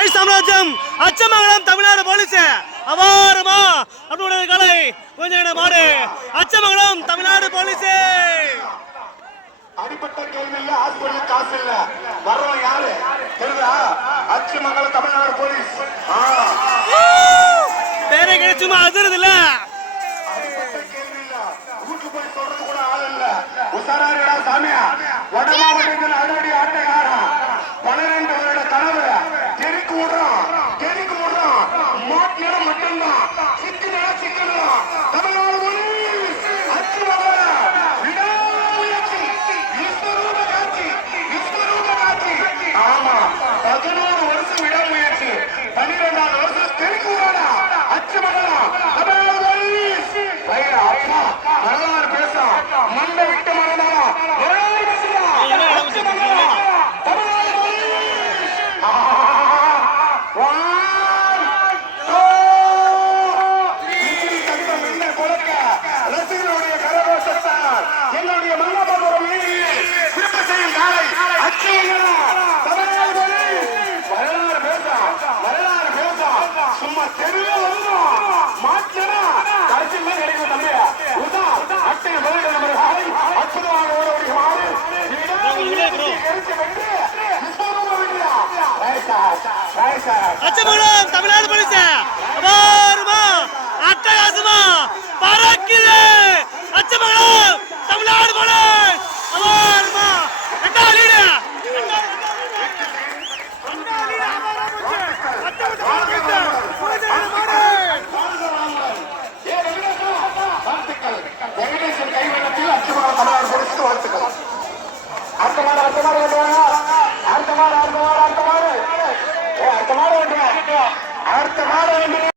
அட்டை சாம்ராஜ்யம் அச்சமங்கலம் தமிழ்நாடு போலீஸ் அபாரமா அப்படியோட கலை கொஞ்சம் மாடு அச்சமங்கலம் தமிழ்நாடு போலீஸ். அடிப்பட்ட கேள்வி இல்ல, ஹாஸ்பிட்டல் காசு இல்ல, வர்றோம் யாரு தெரியுதா? அச்சமங்கலம் தமிழ்நாடு போலீஸ். பேரை கிடைச்சுமா அதிருது இல்ல. அடிப்பட்ட கேள்வி இல்ல, வீட்டுக்கு போய் சொல்றது கூட ஆள் இல்ல. உசாராரிடா சாமியா, வடமாவட்டத்தில் அடி ஆட்டக்காரா 12 வருட கனவு தெருக்கு விடுறோம் மாட்டினா மட்டும்தான் சிக்கனா சிக்கணும். தமிழ்நாடு போலீஸ் அச்சமங்கலம் விடாமுயற்சி விஸ்வரூப காட்சி. ஆமா 11 வருஷம் விடாமுயற்சி, 12வது வருஷம் தெருக்கு விடா அச்சமங்கலம் தமிழ்நாடு போலீஸ். அப்பா வரலாறு பேசும் மண்டை விட்டு மறந்தாரா என்னுடைய மங்கபுரம் திருப்ப செய்யும் காலை வரலாறு பேசும் சும்மா தெருவே வந்தோம் மாற்றா கடைசியில் கிடைக்கும் தம்பி உதா அட்டை முதல் நம்பர் காலை அற்புதமாக ஓடக்கூடிய அச்சமங்கலம் தமிழ்நாடு போலீஸ் அபாரமா அட்டகாசமா பறக்குது. அச்சமங்கலம் தமிழ்நாடு போலீஸ் அபாரமா ரெண்டாவது லீடு. வெங்கடேசன் கைவண்ணத்தில் அச்சமங்கலம் தமிழ்நாடு போலீஸ் வாழ்த்துக்கள். அடுத்த மாடு